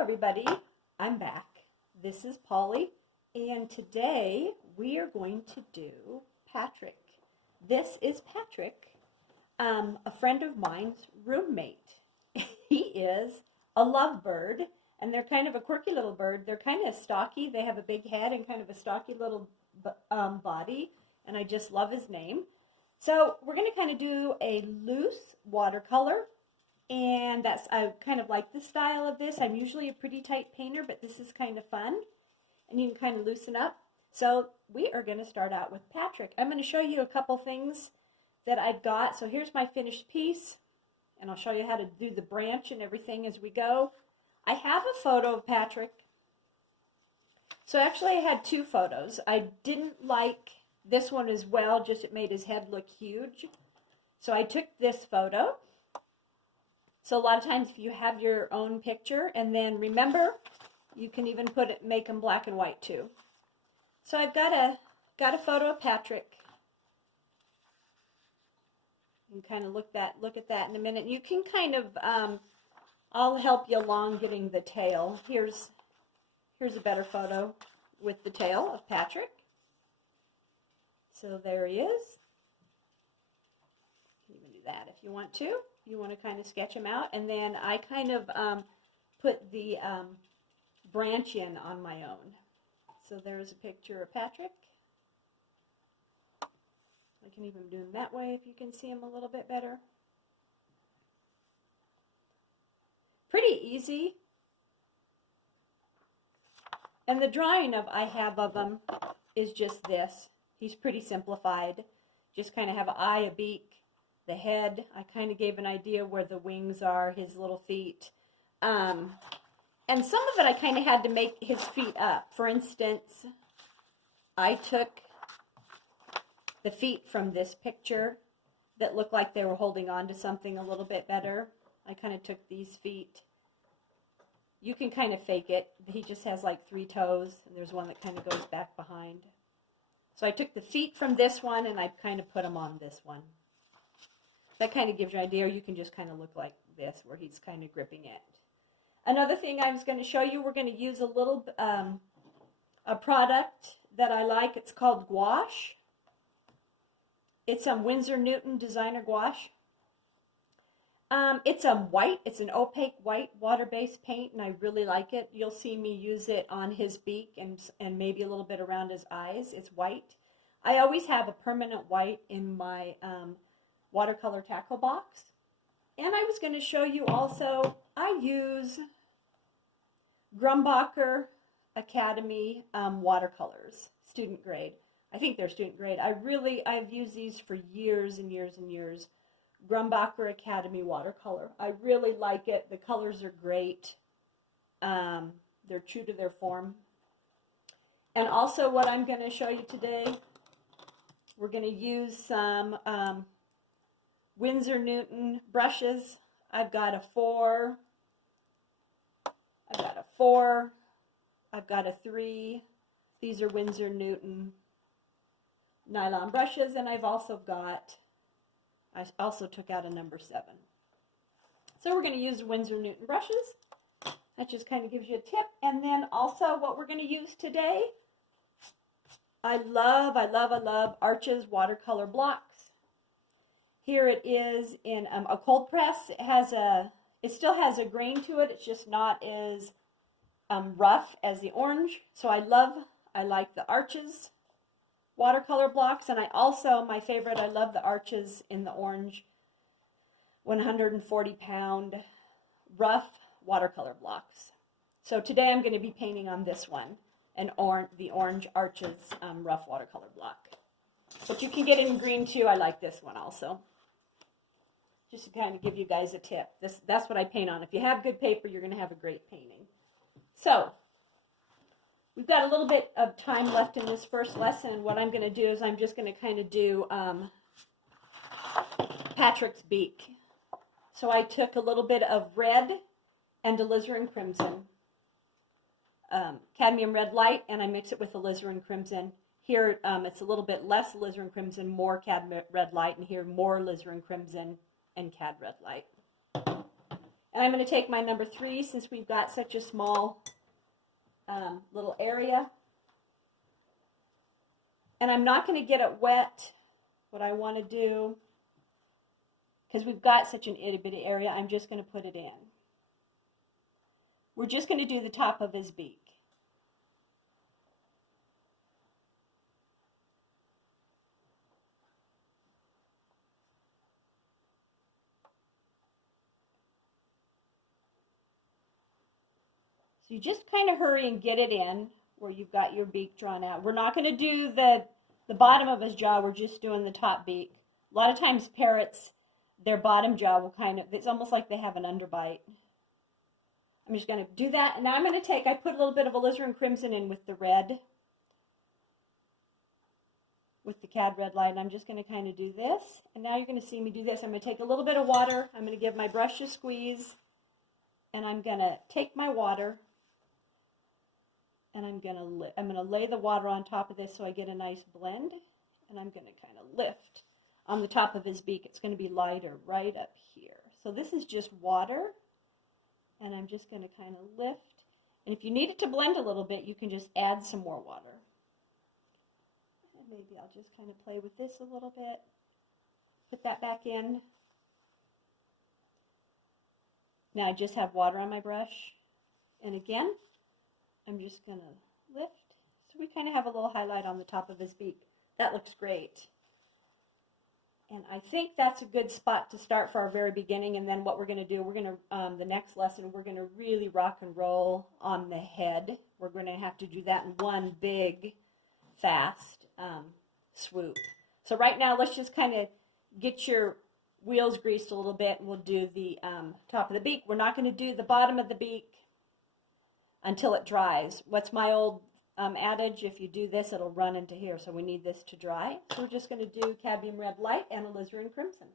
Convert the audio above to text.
everybody, I'm back. This is Polly, and today we are going to do Patrick. This is Patrick, a friend of mine's roommate. He is a lovebird, and they're kind of a quirky little bird. They're kind of stocky. They have a big head and kind of a stocky little body, and I just love his name. So we're going to kind of do a loose watercolor. And I kind of like the style of this. I'm usually a pretty tight painter, but this is kind of fun. And you can kind of loosen up. So we are going to start out with Patrick. I'm going to show you a couple things that I've got. So here's my finished piece. And I'll show you how to do the branch and everything as we go. I have a photo of Patrick. So actually I had two photos. I didn't like this one as well, just it made his head look huge. So I took this photo. So a lot of times if you have your own picture, and then remember, you can even make them black and white too. So I've got a photo of Patrick. You can kind of look at that in a minute. You can kind of, I'll help you along getting the tail. Here's a better photo with the tail of Patrick. So there he is. You can even do that if you want to. You want to kind of sketch them out, and then I kind of put the branch in on my own. So there's a picture of Patrick. I can even do him that way if you can see him a little bit better. Pretty easy. And the drawing I have of him is just this. He's pretty simplified. Just kind of have an eye, a beak, the head. I kind of gave an idea where the wings are, his little feet. And some of it I kind of had to make his feet up. For instance, I took the feet from this picture that looked like they were holding on to something a little bit better. I kind of took these feet. You can kind of fake it. He just has like 3 toes, and there's one that kind of goes back behind. So I took the feet from this one, and I kind of put them on this one. That kind of gives you an idea. You can just kind of look like this, where he's kind of gripping it. Another thing I was going to show you, we're going to use a little a product that I like. It's called gouache. It's Winsor Newton designer gouache. It's white. It's an opaque white water-based paint, and I really like it. You'll see me use it on his beak and maybe a little bit around his eyes. It's white. I always have a permanent white in my watercolor tackle box. And I was going to show you also, I use Grumbacher Academy watercolors, student grade. I think they're student grade. I've used these for years and years and years. Grumbacher Academy watercolor. I really like it. The colors are great. They're true to their form. And also what I'm going to show you today, we're going to use some Winsor Newton brushes. I've got a 4. I've got a 4. I've got a 3. These are Winsor Newton nylon brushes, and I also took out a number 7. So we're going to use Winsor Newton brushes. That just kind of gives you a tip. And then also what we're going to use today, I love Arches watercolor blocks. Here it is in a cold press. It still has a grain to it. It's just not as rough as the orange. So I like the Arches watercolor blocks, and my favorite, I love the Arches in the orange 140-pound rough watercolor blocks. So today I'm going to be painting on this one, the orange Arches rough watercolor block. But you can get it in green too. I like this one also. Just to kind of give you guys a tip. That's what I paint on. If you have good paper, you're going to have a great painting. So we've got a little bit of time left in this first lesson. What I'm going to do is I'm just going to kind of do Patrick's beak. So I took a little bit of red and alizarin crimson, cadmium red light, and I mix it with alizarin crimson. Here it's a little bit less alizarin crimson, more cadmium red light, and here more alizarin crimson and cad red light. And And I'm going to take my number 3 since we've got such a small little area. And I'm not going to get it wet. What I want to do, because we've got such an itty bitty area, I'm just going to put it in. We're just going to do the top of his beak. So you just kind of hurry and get it in where you've got your beak drawn out. We're not going to do the bottom of his jaw, we're just doing the top beak. A lot of times parrots, their bottom jaw will kind of, it's almost like they have an underbite. I'm just going to do that, and now I'm going to take, I put a little bit of alizarin crimson in with the red, with the cad red light, and I'm just going to kind of do this, and now you're going to see me do this. I'm going to take a little bit of water, I'm going to give my brush a squeeze, and I'm going to take my water, and I'm going to lay the water on top of this so I get a nice blend, and I'm going to kind of lift on the top of his beak. It's going to be lighter right up here. So this is just water, and I'm just going to kind of lift. And if you need it to blend a little bit, you can just add some more water. And maybe I'll just kind of play with this a little bit. Put that back in. Now I just have water on my brush. And again, I'm just going to lift. So we kind of have a little highlight on the top of his beak. That looks great. And I think that's a good spot to start for our very beginning. And then what we're going to do, we're going to, the next lesson, we're going to really rock and roll on the head. We're going to have to do that in one big, fast swoop. So right now, let's just kind of get your wheels greased a little bit, and we'll do the top of the beak. We're not going to do the bottom of the beak until it dries. What's my old adage? If you do this, it'll run into here. So we need this to dry. So we're just going to do cadmium red light and alizarin crimson.